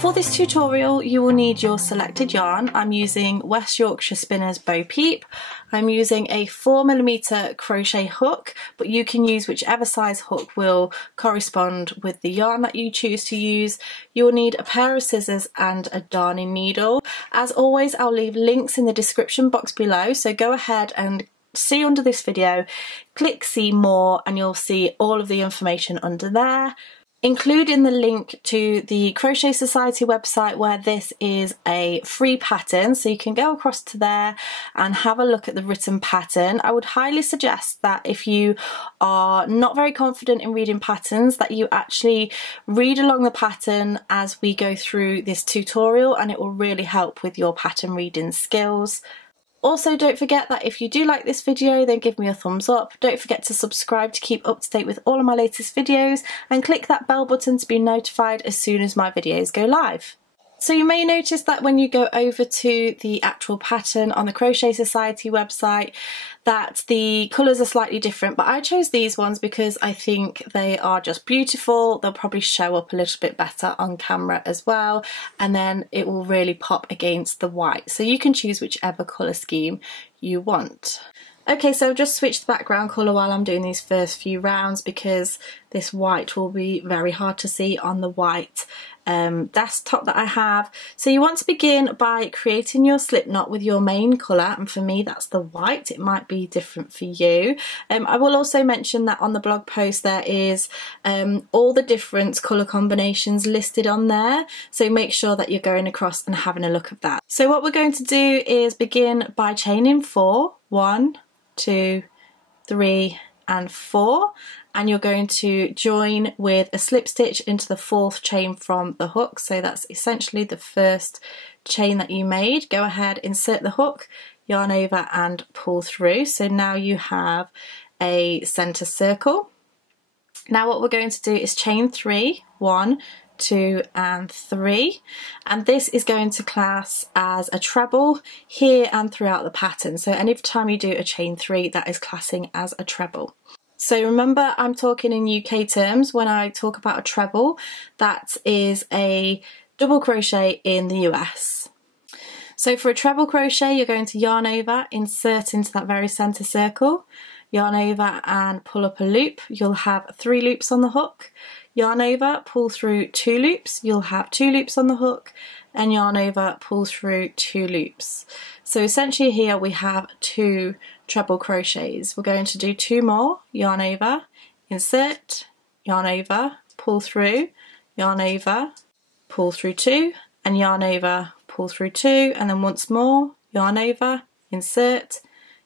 For this tutorial you will need your selected yarn. I'm using West Yorkshire Spinners Bo Peep. I'm using a 4mm crochet hook, but you can use whichever size hook will correspond with the yarn that you choose to use. You'll need a pair of scissors and a darning needle. As always, I'll leave links in the description box below, so go ahead and see under this video, click see more, and you'll see all of the information under there, including the link to the Crochet Society website where this is a free pattern, so you can go across to there and have a look at the written pattern. I would highly suggest that if you are not very confident in reading patterns, that you actually read along the pattern as we go through this tutorial, and it will really help with your pattern reading skills. Also, don't forget that if you do like this video, then give me a thumbs up. Don't forget to subscribe to keep up to date with all of my latest videos, and click that bell button to be notified as soon as my videos go live. So you may notice that when you go over to the actual pattern on the Crochet Society website that the colours are slightly different, but I chose these ones because I think they are just beautiful. They'll probably show up a little bit better on camera as well, and then it will really pop against the white. So you can choose whichever colour scheme you want. Okay, so I've just switched the background colour while I'm doing these first few rounds because this white will be very hard to see on the white desktop that I have. So you want to begin by creating your slip knot with your main colour, and for me that's the white. It might be different for you. I will also mention that on the blog post there is all the different colour combinations listed on there, so make sure that you're going across and having a look at that. So what we're going to do is begin by chaining 4, 1, 2, 3 and 4, and you're going to join with a slip stitch into the 4th chain from the hook. So that's essentially the first chain that you made. Go ahead, insert the hook, yarn over and pull through. So now you have a centre circle. Now what we're going to do is chain 3, 1, 2 and 3, and this is going to class as a treble here and throughout the pattern. So any time you do a chain 3, that is classing as a treble. So remember, I'm talking in UK terms when I talk about a treble. That is a double crochet in the US. So for a treble crochet, you're going to yarn over, insert into that very centre circle, yarn over and pull up a loop. You'll have 3 loops on the hook. Yarn over, pull through 2 loops, you'll have 2 loops on the hook, and yarn over, pull through 2 loops. So essentially here we have 2 treble crochets. We're going to do 2 more, yarn over, insert, yarn over, pull through, yarn over, pull through 2, and yarn over, pull through 2, and then once more, yarn over, insert,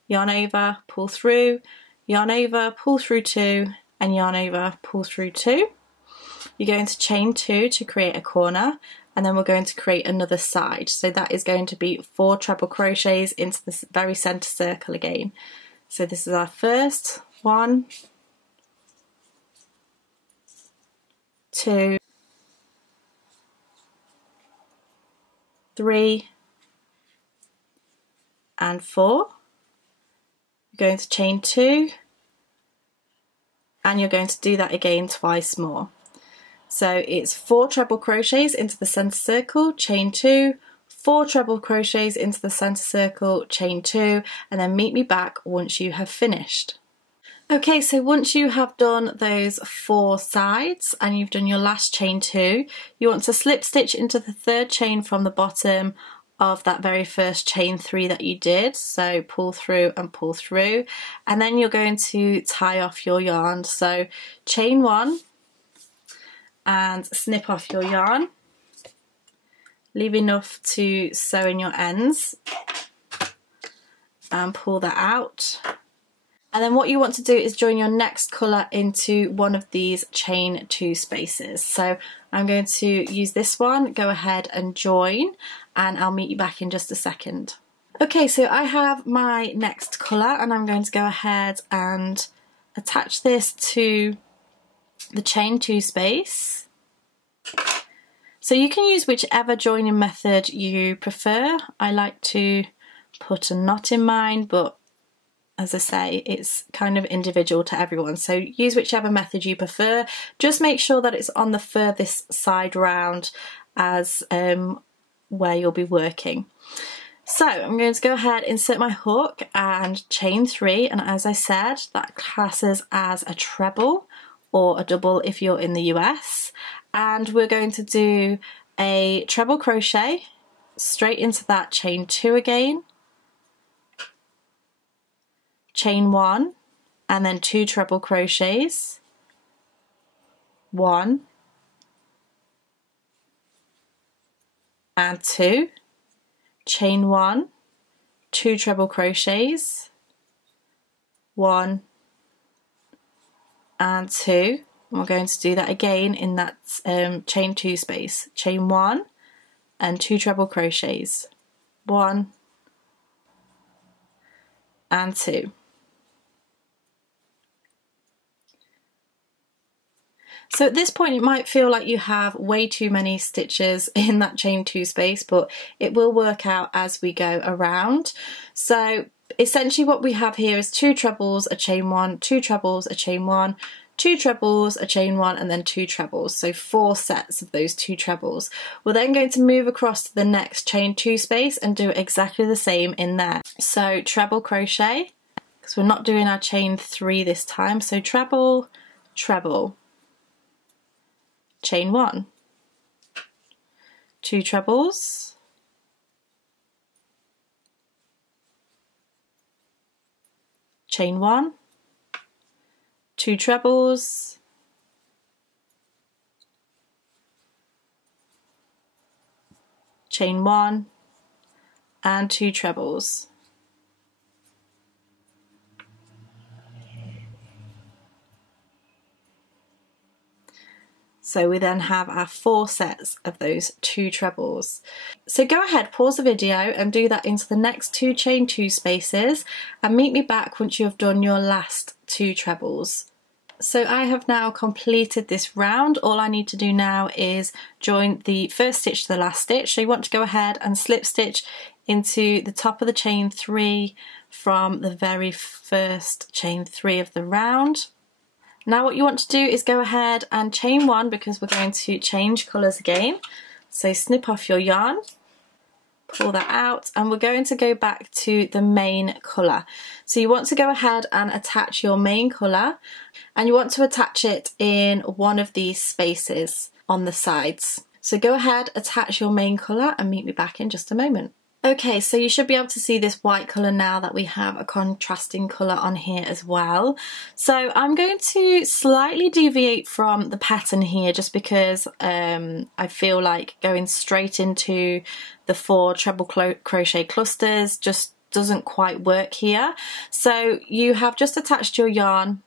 yarn over, pull through, yarn over, pull through 2, and yarn over, pull through 2. You're going to chain 2 to create a corner, and then we're going to create another side. So that is going to be 4 treble crochets into this very centre circle again. So this is our first 1, 2, 3 and 4. You're going to chain 2, and you're going to do that again twice more. So it's 4 treble crochets into the centre circle, chain 2, 4 treble crochets into the centre circle, chain 2, and then meet me back once you have finished. Okay, so once you have done those 4 sides and you've done your last chain 2, you want to slip stitch into the 3rd chain from the bottom of that very first chain 3 that you did. So pull through and pull through, and then you're going to tie off your yarn. So chain 1, and snip off your yarn, leave enough to sew in your ends and pull that out. And then what you want to do is join your next colour into one of these chain 2 spaces. So I'm going to use this one, go ahead and join, and I'll meet you back in just a second. Okay, so I have my next colour, and I'm going to go ahead and attach this to the chain 2 space. So you can use whichever joining method you prefer. I like to put a knot in mine, but as I say, it's kind of individual to everyone, so use whichever method you prefer. Just make sure that it's on the furthest side round as where you'll be working. So I'm going to go ahead, insert my hook and chain 3, and as I said, that classes as a treble or a double if you're in the US. And we're going to do a treble crochet straight into that, chain 2 again, chain 1, and then 2 treble crochets, 1 and 2, chain 1, 2 treble crochets, 1 and 2, and we're going to do that again in that chain 2 space, chain 1 and 2 treble crochets, 1 and 2. So at this point it might feel like you have way too many stitches in that chain 2 space, but it will work out as we go around. So essentially what we have here is 2 trebles, a chain 1, 2 trebles, a chain 1, 2 trebles, a chain 1, and then 2 trebles. So 4 sets of those 2 trebles. We're then going to move across to the next chain 2 space and do exactly the same in there. So treble crochet, because we're not doing our chain 3 this time. So treble, treble, chain 1, 2 trebles, chain 1, 2 trebles, chain 1, and 2 trebles. So we then have our 4 sets of those 2 trebles. So go ahead, pause the video and do that into the next 2 chain 2 spaces and meet me back once you have done your last 2 trebles. So I have now completed this round. All I need to do now is join the first stitch to the last stitch. So you want to go ahead and slip stitch into the top of the chain 3 from the very first chain 3 of the round. Now what you want to do is go ahead and chain 1, because we're going to change colours again. So snip off your yarn, pull that out, and we're going to go back to the main colour. So you want to go ahead and attach your main colour, and you want to attach it in one of these spaces on the sides. So go ahead, attach your main colour and meet me back in just a moment. Okay, so you should be able to see this white colour now that we have a contrasting colour on here as well. So I'm going to slightly deviate from the pattern here just because I feel like going straight into the 4 treble crochet clusters just doesn't quite work here. So you have just attached your yarn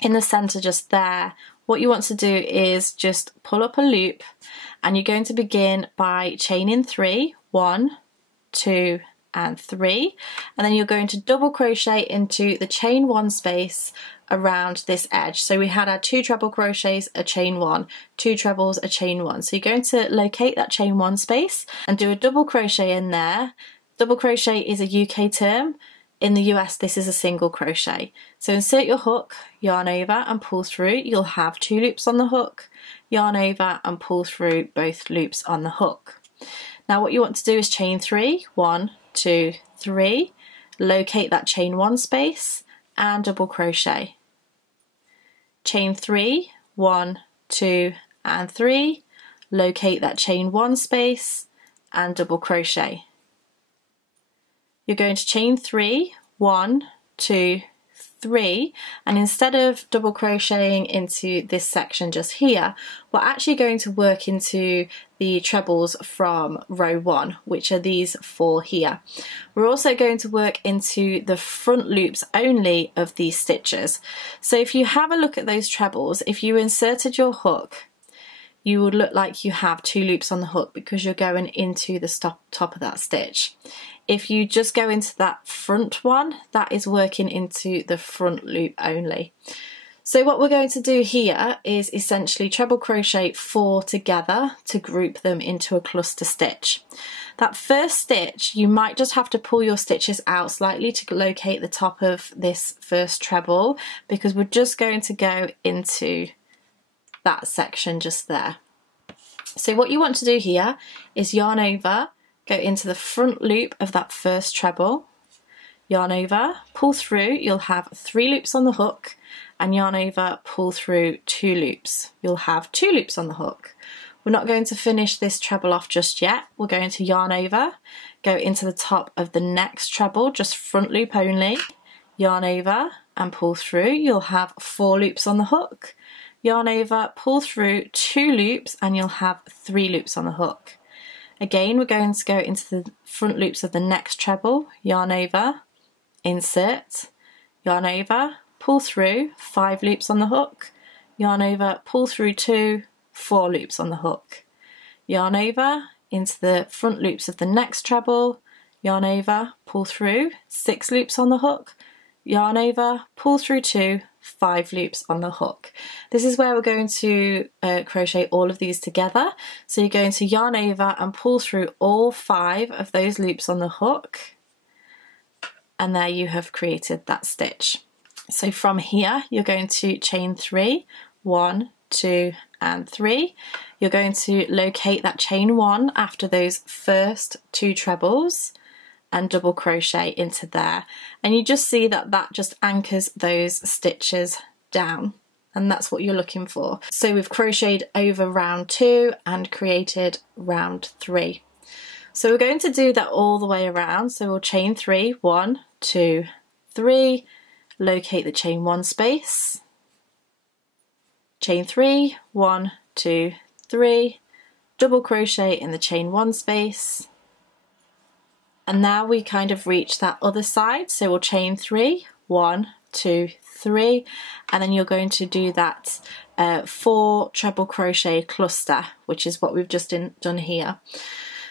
in the centre just there. What you want to do is just pull up a loop, and you're going to begin by chaining 3, 1, 2 and 3, and then you're going to double crochet into the chain 1 space around this edge. So we had our 2 treble crochets, a chain 1, 2 trebles, a chain 1. So you're going to locate that chain 1 space and do a double crochet in there. Double crochet is a UK term. In the US this is a single crochet. So insert your hook, yarn over and pull through. You'll have 2 loops on the hook, yarn over and pull through both loops on the hook. Now what you want to do is chain 3, 1, 2, 3, locate that chain 1 space and double crochet. Chain 3, 1, 2 and 3, locate that chain 1 space and double crochet. You're going to chain 3, 1, 2, 3, and instead of double crocheting into this section just here, we're actually going to work into the trebles from row 1, which are these 4 here. We're also going to work into the front loops only of these stitches. So if you have a look at those trebles, if you inserted your hook, you would look like you have 2 loops on the hook because you're going into the top of that stitch. If you just go into that front one, that is working into the front loop only. So what we're going to do here is essentially treble crochet 4 together to group them into a cluster stitch. That first stitch, you might just have to pull your stitches out slightly to locate the top of this first treble, because we're just going to go into that section just there. So what you want to do here is yarn over, go into the front loop of that first treble, yarn over, pull through, you'll have 3 loops on the hook, and yarn over, pull through 2 loops. You'll have 2 loops on the hook. We're not going to finish this treble off just yet. We're going to yarn over, go into the top of the next treble, just front loop only, yarn over and pull through. You'll have 4 loops on the hook. Yarn over, pull through 2 loops, and you'll have 3 loops on the hook. Again, we're going to go into the front loops of the next treble, yarn over, insert, yarn over, pull through, 5 loops on the hook, yarn over, pull through 2, 4 loops on the hook, yarn over, into the front loops of the next treble, yarn over, pull through, 6 loops on the hook, yarn over, pull through 2, 5 loops on the hook. This is where we're going to crochet all of these together. So you're going to yarn over and pull through all 5 of those loops on the hook, and there you have created that stitch. So from here you're going to chain 3, 1, 2 and 3. You're going to locate that chain 1 after those first 2 trebles and double crochet into there, and you just see that that just anchors those stitches down, and that's what you're looking for. So we've crocheted over round 2 and created round 3. So we're going to do that all the way around. So we'll chain 3, 1, 2, 3, locate the chain 1 space, chain 3, 1, 2, 3, double crochet in the chain 1 space, and now we kind of reach that other side. So we'll chain 3, 1, 2, 3, and then you're going to do that 4 treble crochet cluster, which is what we've just done here.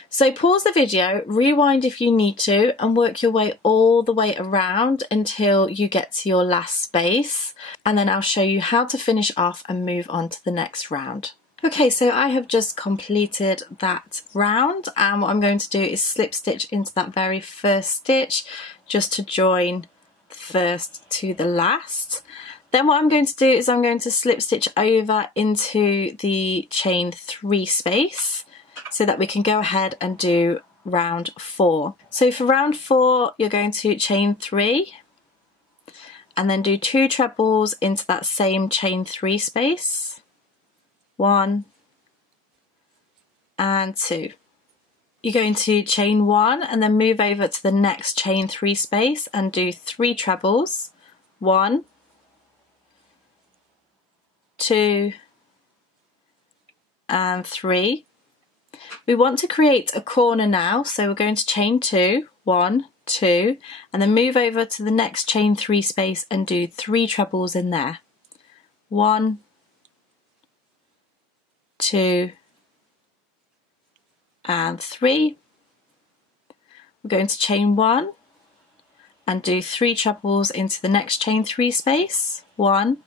So pause the video, rewind if you need to, and work your way all the way around until you get to your last space, and then I'll show you how to finish off and move on to the next round. Okay, so I have just completed that round, and what I'm going to do is slip stitch into that very first stitch just to join the first to the last. Then what I'm going to do is I'm going to slip stitch over into the chain 3 space so that we can go ahead and do round 4. So for round 4 you're going to chain 3 and then do 2 trebles into that same chain 3 space. 1 and 2. You're going to chain 1 and then move over to the next chain 3 space and do 3 trebles. 1, 2 and 3. We want to create a corner now, so we're going to chain 2, 1, 2, and then move over to the next chain 3 space and do 3 trebles in there. 1, 2 and 3. We're going to chain 1 and do 3 trebles into the next chain 3 space. 1,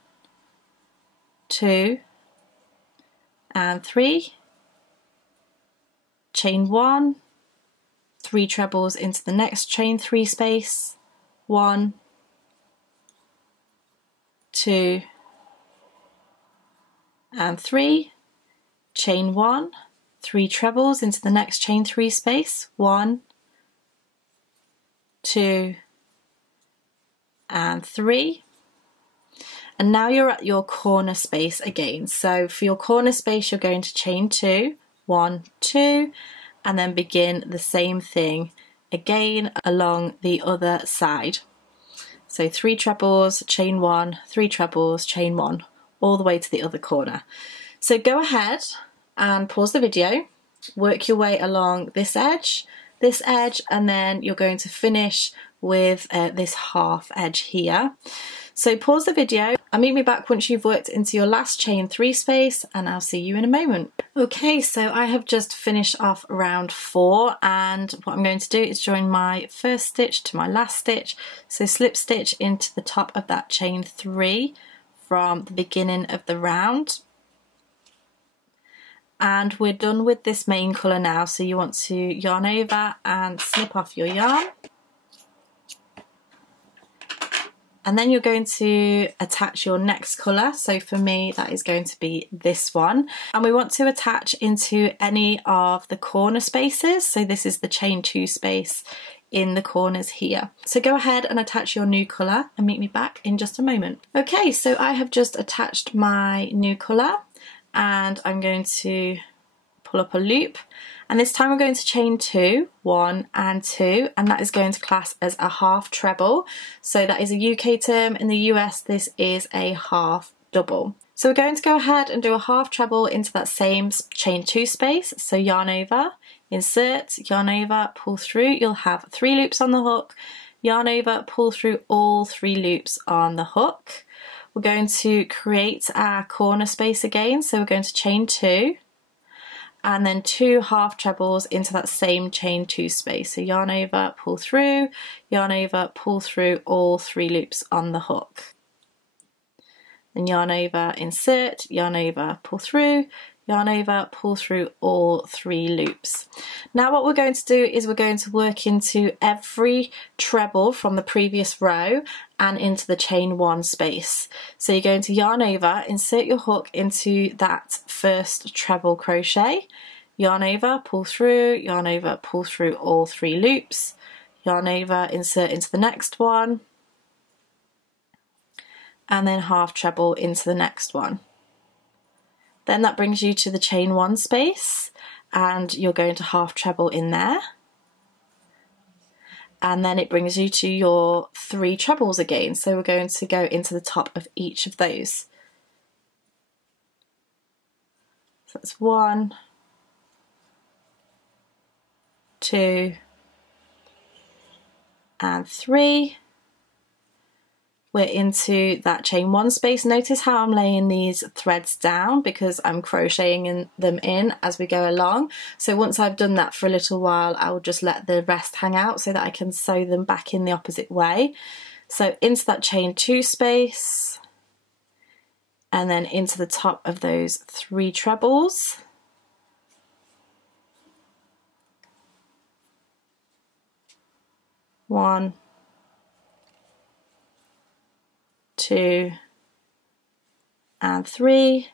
2 and 3. Chain 1, 3 trebles into the next chain 3 space. 1, 2 and 3. Chain 1, 3 trebles into the next chain 3 space. 1, 2 and 3. And now you're at your corner space again. So for your corner space you're going to chain 2, 1, 2, and then begin the same thing again along the other side. So 3 trebles, chain 1, 3 trebles, chain 1, all the way to the other corner. So go ahead and pause the video, work your way along this edge, and then you're going to finish with this half edge here. So pause the video and meet me back once you've worked into your last chain 3 space, and I'll see you in a moment. Okay, so I have just finished off round 4, and what I'm going to do is join my first stitch to my last stitch. So slip stitch into the top of that chain 3 from the beginning of the round. And we're done with this main colour now, so you want to yarn over and snip off your yarn. and then you're going to attach your next colour. So for me that is going to be this one, and we want to attach into any of the corner spaces. So this is the chain 2 space in the corners here. So go ahead and attach your new colour and meet me back in just a moment. Okay, so I have just attached my new colour and I'm going to pull up a loop, and this time we're going to chain 2, 1 and 2, and that is going to class as a half treble. So that is a UK term. In the US this is a half double. So we're going to go ahead and do a half treble into that same chain 2 space. So yarn over, insert, yarn over, pull through. You'll have 3 loops on the hook, yarn over, pull through all 3 loops on the hook. We're going to create our corner space again, so we're going to chain 2 and then 2 half trebles into that same chain 2 space. So yarn over, pull through, yarn over, pull through all 3 loops on the hook. Then yarn over, insert, yarn over, pull through, yarn over, pull through all 3 loops. Now what we're going to do is we're going to work into every treble from the previous row and into the chain 1 space. So you're going to yarn over, insert your hook into that first treble crochet, yarn over, pull through, yarn over, pull through all 3 loops, yarn over, insert into the next one, and then half treble into the next one. Then that brings you to the chain 1 space and you're going to half treble in there. And then it brings you to your 3 trebles again. So we're going to go into the top of each of those. So that's 1, 2, and 3. We're into that chain 1 space. Notice how I'm laying these threads down because I'm crocheting them in as we go along. So once I've done that for a little while, I will just let the rest hang out so that I can sew them back in the opposite way. So into that chain 2 space and then into the top of those 3 trebles. One, 2 and 3,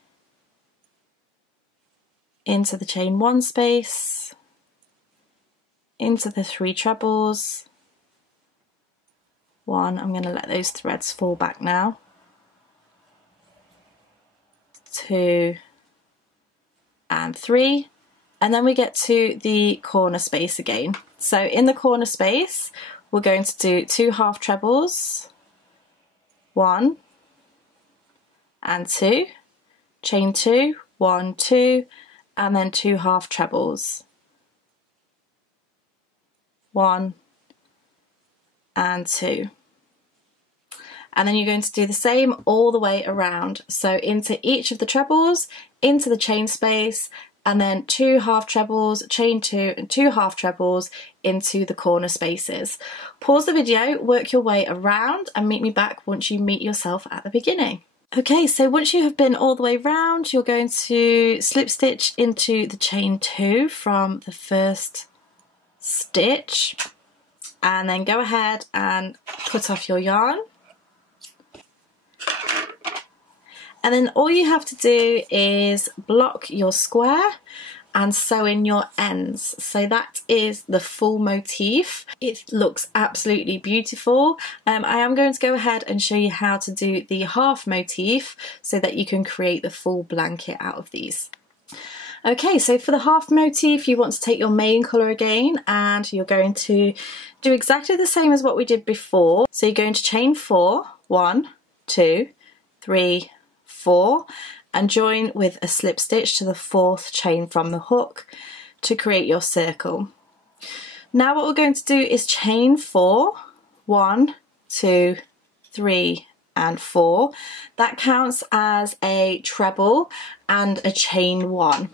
into the chain 1 space, into the 3 trebles, 1, I'm going to let those threads fall back now, 2 and 3, and then we get to the corner space again. So in the corner space we're going to do 2 half trebles, 1 and 2, chain 2, 1, 2, and then 2 half trebles, 1 and 2. And then you're going to do the same all the way around. So into each of the trebles, into the chain space, and then 2 half trebles, chain 2 and 2 half trebles into the corner spaces. Pause the video, work your way around and meet me back once you meet yourself at the beginning. Okay, so once you have been all the way round, you're going to slip stitch into the chain 2 from the first stitch and then go ahead and cut off your yarn. And then all you have to do is block your square and sew in your ends. So that is the full motif. It looks absolutely beautiful. I am going to go ahead and show you how to do the half motif so that you can create the full blanket out of these. Okay, so for the half motif you want to take your main colour again and you're going to do exactly the same as what we did before. So you're going to chain 4, 1, 2, 3, 4 and join with a slip stitch to the 4th chain from the hook to create your circle. Now what we're going to do is chain 4, 1, 2, 3 and 4. That counts as a treble and a chain 1.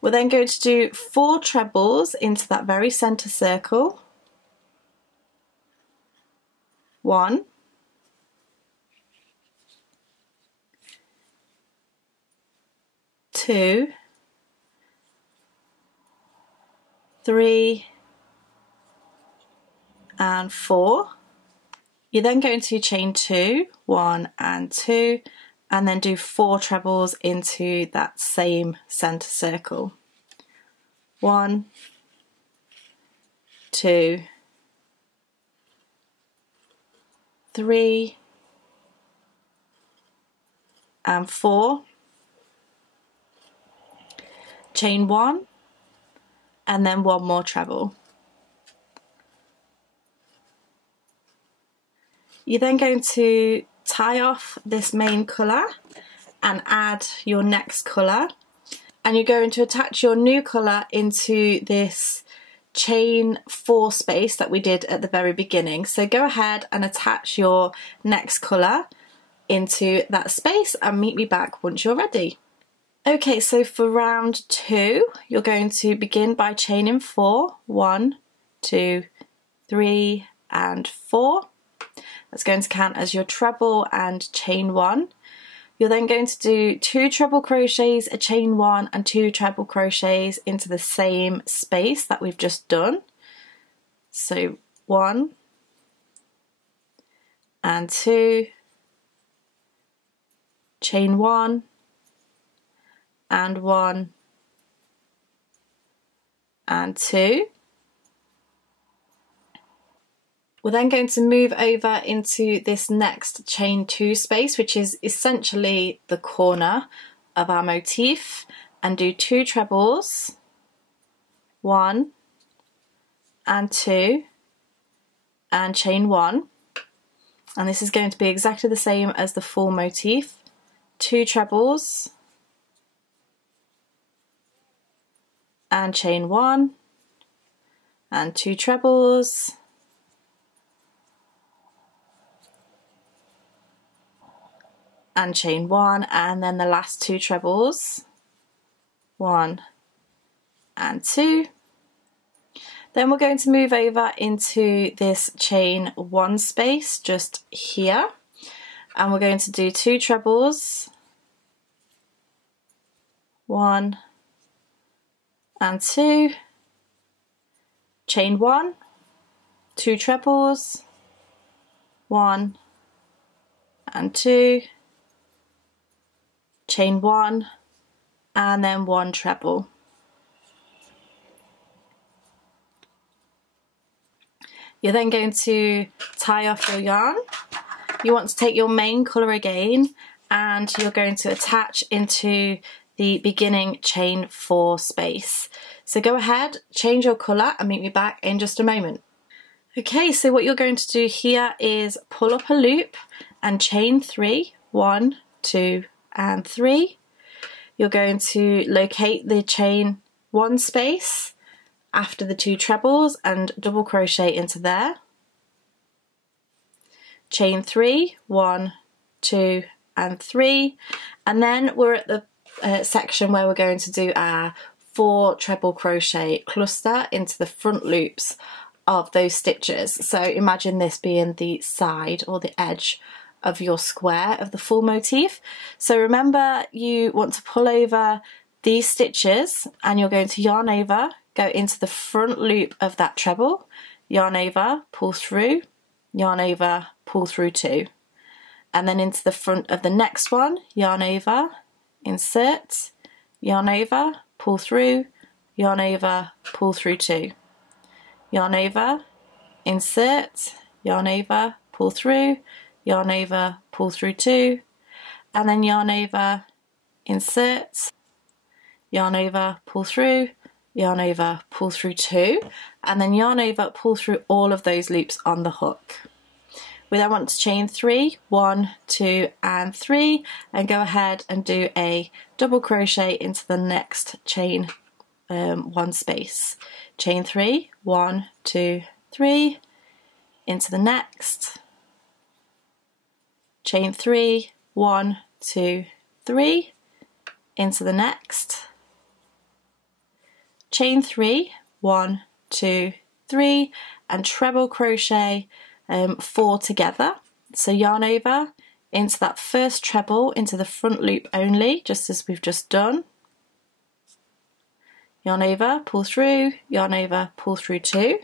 We're then going to do 4 trebles into that very centre circle. 1, 2, 3 and 4. You're then going to chain 2, 1 and 2, and then do 4 trebles into that same centre circle. 1, 2, 3 and 4. Chain 1 and then 1 more treble. You're then going to tie off this main colour and add your next colour, and you're going to attach your new colour into this chain 4 space that we did at the very beginning. So go ahead and attach your next colour into that space and meet me back once you're ready. Okay, so for round 2, you're going to begin by chaining 4, 1, 2, 3 and 4. That's going to count as your treble and chain 1. You're then going to do 2 treble crochets, a chain 1 and 2 treble crochets into the same space that we've just done. So 1 and 2, chain 1 and 1 and 2. We're then going to move over into this next chain 2 space, which is essentially the corner of our motif, and do 2 trebles, 1 and 2 and chain 1, and this is going to be exactly the same as the full motif. 2 trebles and chain 1 and 2 trebles and chain 1, and then the last 2 trebles, 1 and 2. Then we're going to move over into this chain 1 space just here, and we're going to do 2 trebles, 1 and 2, chain 1, 2 trebles, 1 and 2, chain 1 and then 1 treble. You're then going to tie off your yarn. You want to take your main colour again, and you're going to attach into the beginning chain 4 space. So go ahead, change your colour and meet me back in just a moment. Okay, so what you're going to do here is pull up a loop and chain 3, 1, 2 and 3. You're going to locate the chain 1 space after the 2 trebles and double crochet into there. Chain 3, 1, 2 and 3, and then we're at the section where we're going to do our 4 treble crochet cluster into the front loops of those stitches. So imagine this being the side or the edge of your square of the full motif. So remember, you want to pull over these stitches and you're going to yarn over, go into the front loop of that treble, yarn over, pull through, yarn over, pull through 2, and then into the front of the next one, yarn over, insert, yarn over, pull through, yarn over, pull through 2, yarn over, insert, yarn over, pull through, yarn over, pull through 2, and then yarn over, insert, yarn over, pull through, yarn over, pull through 2, and then yarn over, pull through all of those loops on the hook. We then want to chain 3, 1, 2 and 3, and go ahead and do a double crochet into the next chain 1 space. Chain 3, 1, 2, 3, into the next, chain 3, 1, 2, 3, into the next, chain 3, 1, 2, 3, and treble crochet 4 together. So yarn over into that first treble into the front loop only, just as we've just done. Yarn over, pull through, pull through 2,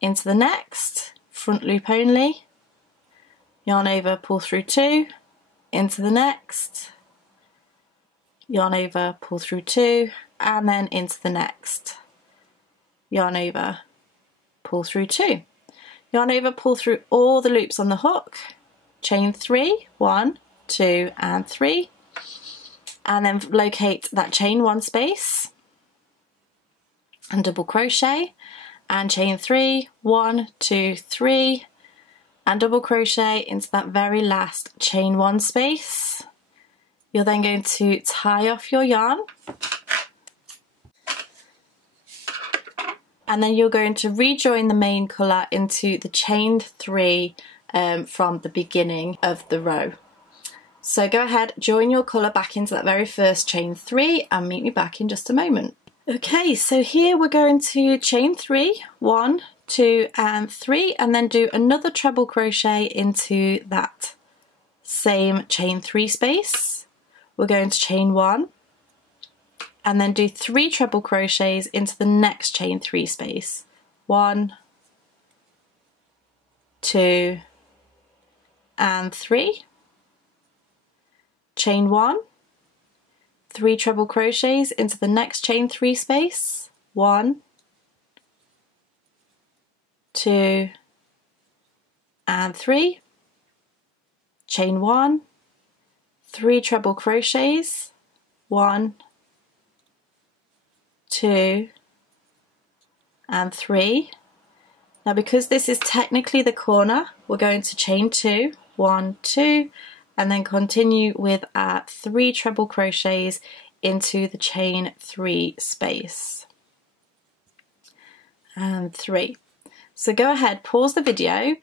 into the next, front loop only, yarn over, pull through 2, into the next, yarn over, pull through 2, and then into the next, yarn over, pull through 2. Yarn over, pull through all the loops on the hook, chain 3, 1, 2 and 3, and then locate that chain 1 space and double crochet, and chain 3, 1, 2, 3, and double crochet into that very last chain 1 space. You're then going to tie off your yarn, and then you're going to rejoin the main colour into the chained 3 from the beginning of the row. So go ahead, join your colour back into that very first chain 3 and meet me back in just a moment. Okay, so here we're going to chain 3, 1, 2 and 3, and then do another treble crochet into that same chain 3 space. We're going to chain 1 and then do 3 treble crochets into the next chain 3 space. 1, 2 and 3. Chain 1, 3 treble crochets into the next chain 3 space. 1, 2 and 3. Chain 1, 3 treble crochets. 1, 2 and 3. Now because this is technically the corner, we're going to chain 2, 1, 2, and then continue with our 3 treble crochets into the chain 3 space. And 3. So go ahead, pause the video,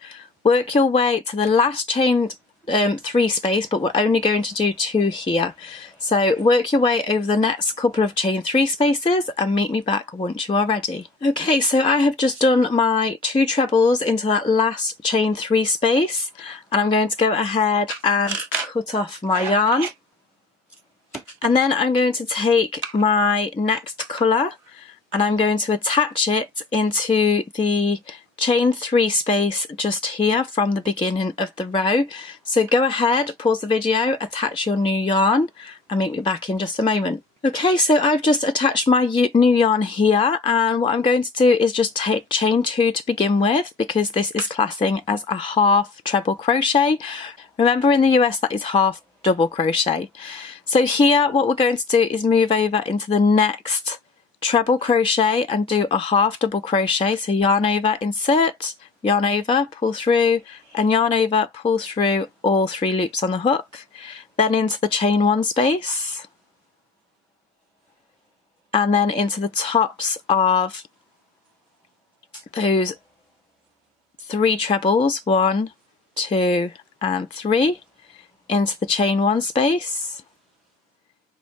work your way to the last chained 3 space, but we're only going to do 2 here. So work your way over the next couple of chain 3 spaces and meet me back once you are ready. Okay, so I have just done my 2 trebles into that last chain 3 space, and I'm going to go ahead and cut off my yarn. And then I'm going to take my next colour and I'm going to attach it into the chain 3 space just here from the beginning of the row. So go ahead, pause the video, attach your new yarn and meet me back in just a moment. Okay, so I've just attached my new yarn here, and what I'm going to do is just take chain 2 to begin with, because this is classing as a half treble crochet. Remember, in the US that is half double crochet. So here what we're going to do is move over into the next treble crochet and do a half double crochet. So yarn over, insert, yarn over, pull through, and yarn over, pull through all 3 loops on the hook, then into the chain 1 space, and then into the tops of those 3 trebles, 1, 2 and 3, into the chain 1 space,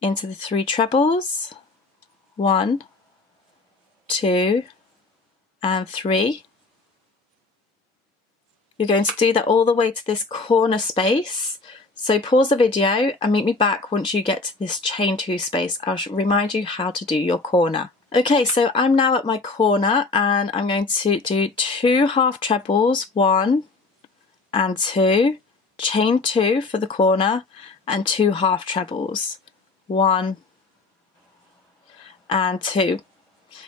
into the 3 trebles, 1, 2 and 3. You're going to do that all the way to this corner space. So pause the video and meet me back once you get to this chain 2 space. I'll remind you how to do your corner. Okay, so I'm now at my corner and I'm going to do 2 half trebles, 1 and 2, chain 2 for the corner, and 2 half trebles, 1 and 2.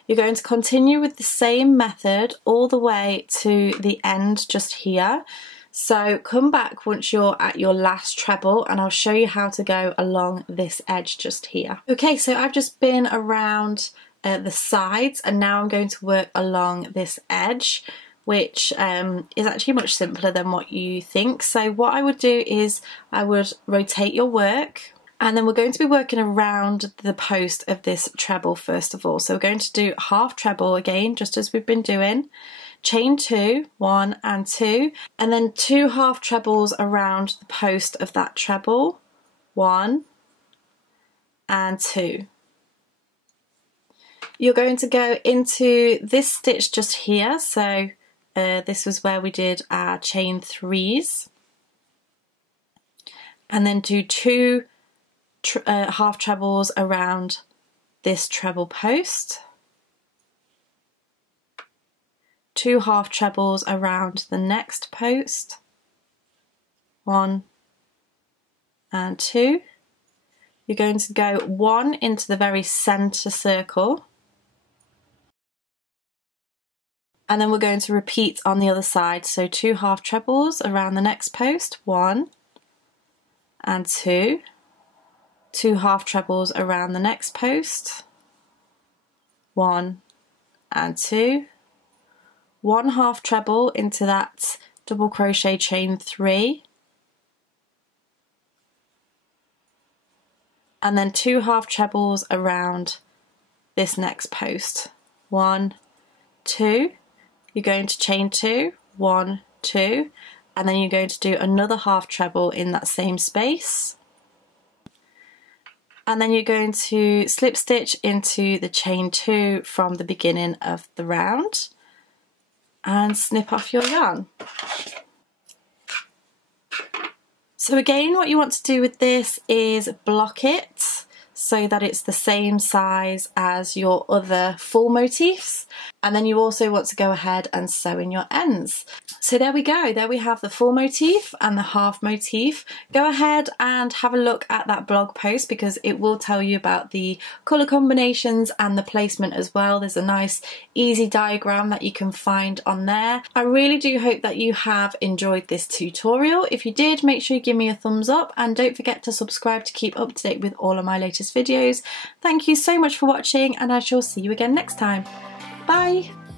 You're going to continue with the same method all the way to the end just here. So come back once you're at your last treble and I'll show you how to go along this edge just here. Okay, so I've just been around the sides and now I'm going to work along this edge, which is actually much simpler than what you think. So what I would do is I would rotate your work, and then we're going to be working around the post of this treble first of all. So we're going to do half treble again, just as we've been doing. Chain 2, 1 and 2, and then 2 half trebles around the post of that treble, 1 and 2. You're going to go into this stitch just here, so this was where we did our chain 3s, and then do 2 half trebles around this treble post, 2 half trebles around the next post, 1 and 2. You're going to go 1 into the very centre circle, and then we're going to repeat on the other side, so 2 half trebles around the next post, 1 and 2, 2 half trebles around the next post, 1 and 2, 1 half treble into that double crochet chain 3, and then 2 half trebles around this next post, 1, 2, you're going to chain 2, 1, 2, and then you're going to do another half treble in that same space, and then you're going to slip stitch into the chain 2 from the beginning of the round and snip off your yarn. So again, what you want to do with this is block it so that it's the same size as your other full motifs, and then you also want to go ahead and sew in your ends. So there we go, there we have the full motif and the half motif. Go ahead and have a look at that blog post because it will tell you about the colour combinations and the placement as well. There's a nice easy diagram that you can find on there. I really do hope that you have enjoyed this tutorial. If you did, make sure you give me a thumbs up and don't forget to subscribe to keep up to date with all of my latest videos. Thank you so much for watching and I shall see you again next time. Bye!